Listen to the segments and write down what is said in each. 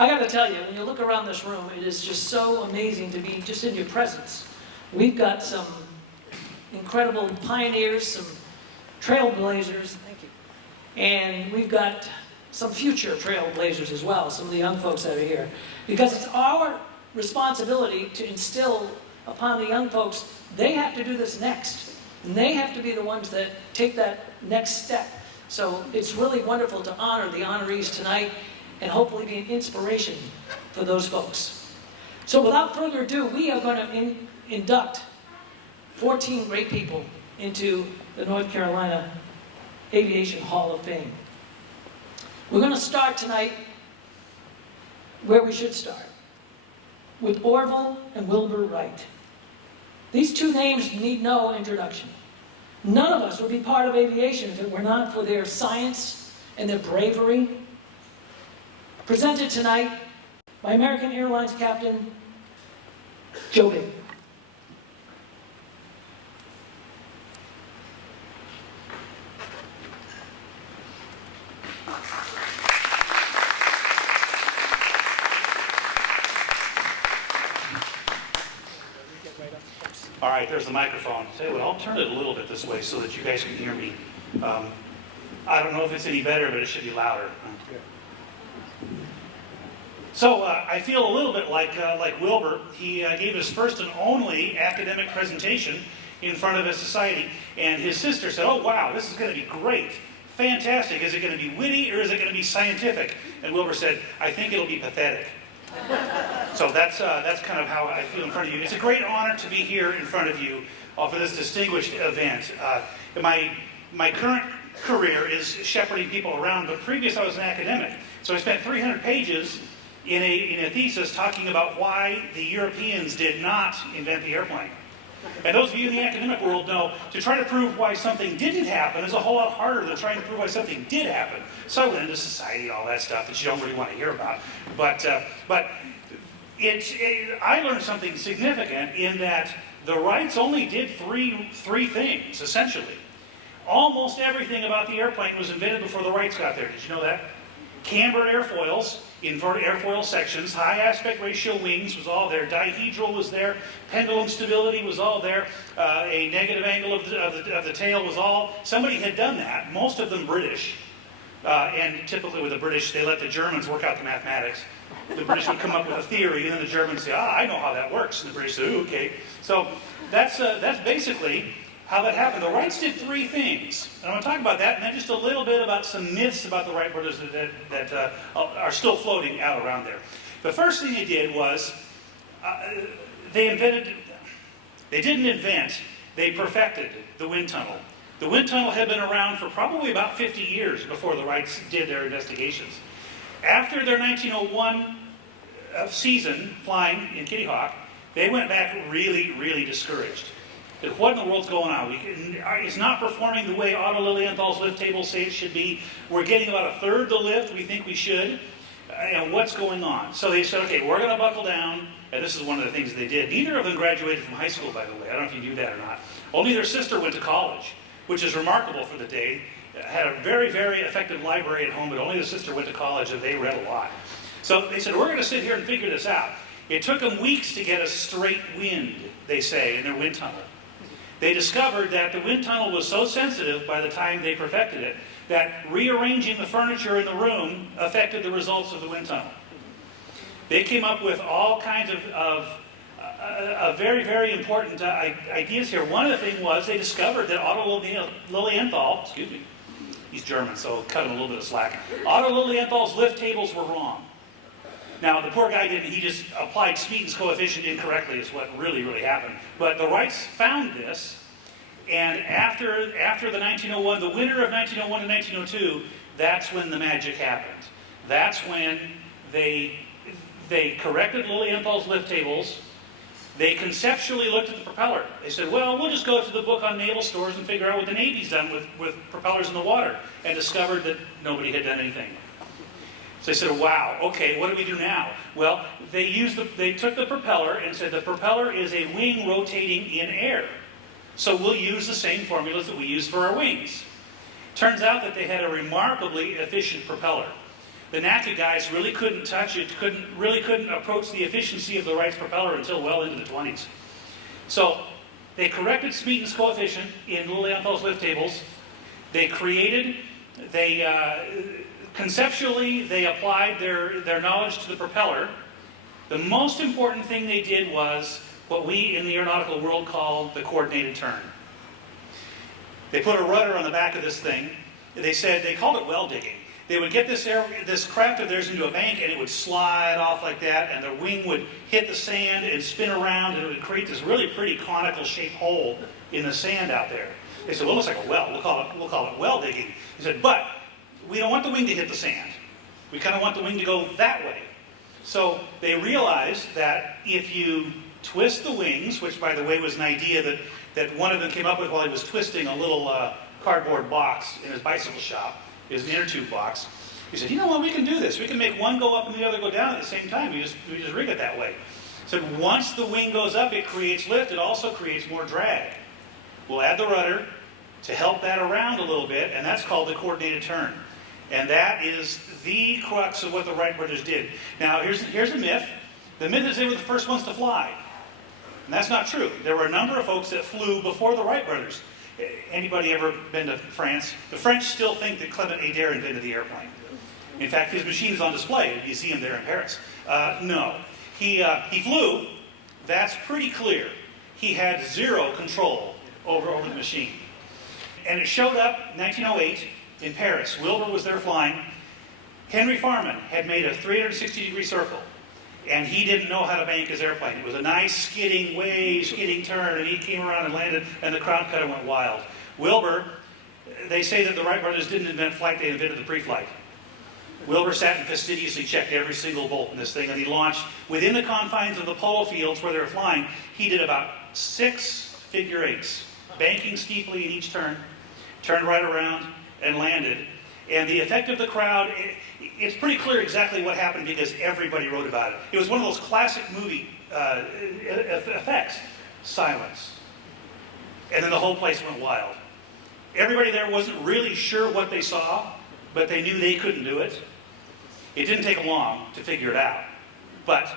I got to tell you, when you look around this room, it is just so amazing to be just in your presence. We've got some incredible pioneers, some trailblazers, thank you, and we've got some future trailblazers as well, some of the young folks that are here. Because it's our responsibility to instill upon the young folks, they have to do this next. And they have to be the ones that take that next step. So it's really wonderful to honor the honorees tonight and hopefully be an inspiration for those folks. So without further ado, we are going to induct 14 great people into the North Carolina Aviation Hall of Fame. We're going to start tonight where we should start, with Orville and Wilbur Wright. These two names need no introduction. None of us would be part of aviation if it were not for their science and their bravery. Presented tonight by American Airlines Captain Joe Baker. All right, there's the microphone. Say, well, I'll turn it a little bit this way so that you guys can hear me. I don't know if it's any better, but it should be louder. So I feel a little bit like Wilbur. He gave his first and only academic presentation in front of a society, and his sister said, "Oh wow, this is going to be great, fantastic. Is it going to be witty or is it going to be scientific?" And Wilbur said, "I think it'll be pathetic." So that's kind of how I feel in front of you. It's a great honor to be here in front of you for this distinguished event. My current career is shepherding people around, but previous I was an academic. So I spent 300 pages in a thesis talking about why the Europeans did not invent the airplane. And those of you in the academic world know, to try to prove why something didn't happen is a whole lot harder than trying to prove why something did happen. So I went into society and all that stuff that you don't really want to hear about. But I learned something significant in that the Wrights only did three things, essentially. Almost everything about the airplane was invented before the Wrights got there. Did you know that? Cambered airfoils, inverted airfoil sections, high aspect ratio wings was all there, dihedral was there, pendulum stability was all there, a negative angle of the tail was all. Somebody had done that, most of them British, and typically with the British, they let the Germans work out the mathematics. The British would come up with a theory, and then the Germans say, I know how that works. And the British say, ooh, okay. So that's basically how that happened. The Wrights did three things. And I'm going to talk about that, and then just a little bit about some myths about the Wright brothers that are still floating out around there. The first thing they did was they didn't invent, they perfected the wind tunnel. The wind tunnel had been around for probably about 50 years before the Wrights did their investigations. After their 1901 season flying in Kitty Hawk, they went back really, really discouraged. What in the world's going on? It's not performing the way Otto Lilienthal's lift tables say it should be. We're getting about a third the lift we think we should. And what's going on? So they said, okay, we're going to buckle down. And this is one of the things they did. Neither of them graduated from high school, by the way. I don't know if you knew that or not. Only their sister went to college, which is remarkable for the day. Had a very, very effective library at home, but only the sister went to college, and they read a lot. So they said, we're going to sit here and figure this out. It took them weeks to get a straight wind, they say, in their wind tunnel. They discovered that the wind tunnel was so sensitive by the time they perfected it that rearranging the furniture in the room affected the results of the wind tunnel. They came up with all kinds of very, very important ideas here. One of the things was they discovered that Otto Lilienthal, excuse me, he's German, so cut him a little bit of slack. Otto Lilienthal's lift tables were wrong. Now, the poor guy didn't, he just applied Smeaton's coefficient incorrectly is what really, really happened. But the Wrights found this, and after the 1901, the winter of 1901 and 1902, that's when the magic happened. That's when they corrected Lilienthal's lift tables. They conceptually looked at the propeller. They said, well, we'll just go to the book on naval stores and figure out what the Navy's done with propellers in the water, and discovered that nobody had done anything. So they said, wow, okay, what do we do now? Well, they took the propeller and said the propeller is a wing rotating in air. So we'll use the same formulas that we use for our wings. Turns out that they had a remarkably efficient propeller. the NACA guys really couldn't touch it, really couldn't approach the efficiency of the Wright's propeller until well into the 20s. So they corrected Smeaton's coefficient in Lilienfeld's lift tables. They conceptually, they applied their knowledge to the propeller. The most important thing they did was what we in the aeronautical world call the coordinated turn. They put a rudder on the back of this thing. They called it well digging. They would get this craft of theirs into a bank, and it would slide off like that, and the wing would hit the sand and spin around, and it would create this really pretty conical shaped hole in the sand out there. They said, well, it looks like a well. We'll call it well digging. He said, but we don't want the wing to hit the sand. We kind of want the wing to go that way. So they realized that if you twist the wings, which by the way was an idea that one of them came up with while he was twisting a little cardboard box in his bicycle shop, his inner tube box. He said, you know what, we can do this. We can make one go up and the other go down at the same time. We just rig it that way. So once the wing goes up, it creates lift. It also creates more drag. We'll add the rudder to help that around a little bit, and that's called the coordinated turn. And that is the crux of what the Wright brothers did. Now, here's a myth. The myth is they were the first ones to fly. And that's not true. There were a number of folks that flew before the Wright brothers. Anybody ever been to France? The French still think that Clement Ader invented the airplane. In fact, his machine is on display at a museum there in Paris. No. He flew. That's pretty clear. He had zero control over the machine. And it showed up in 1908 in Paris. Wilbur was there flying. Henry Farman had made a 360-degree circle, and he didn't know how to bank his airplane. It was a nice skidding turn, and he came around and landed, and the crown cutter went wild. Wilbur, they say that the Wright brothers didn't invent flight, they invented the pre-flight. Wilbur sat and fastidiously checked every single bolt in this thing, and he launched within the confines of the polo fields where they were flying. He did about 6 figure eights, banking steeply in each turn, turned right around, and landed. And the effect of the crowd, it's pretty clear exactly what happened because everybody wrote about it. It was one of those classic movie effects. Silence. And then the whole place went wild. Everybody there wasn't really sure what they saw, but they knew they couldn't do it. It didn't take long to figure it out. But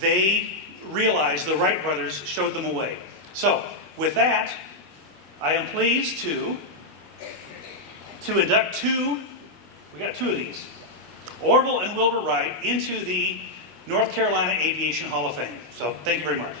they realized the Wright brothers showed them a way. So, with that, I am pleased to induct we got 2 of these, Orville and Wilbur Wright, into the North Carolina Aviation Hall of Fame. So, thank you very much.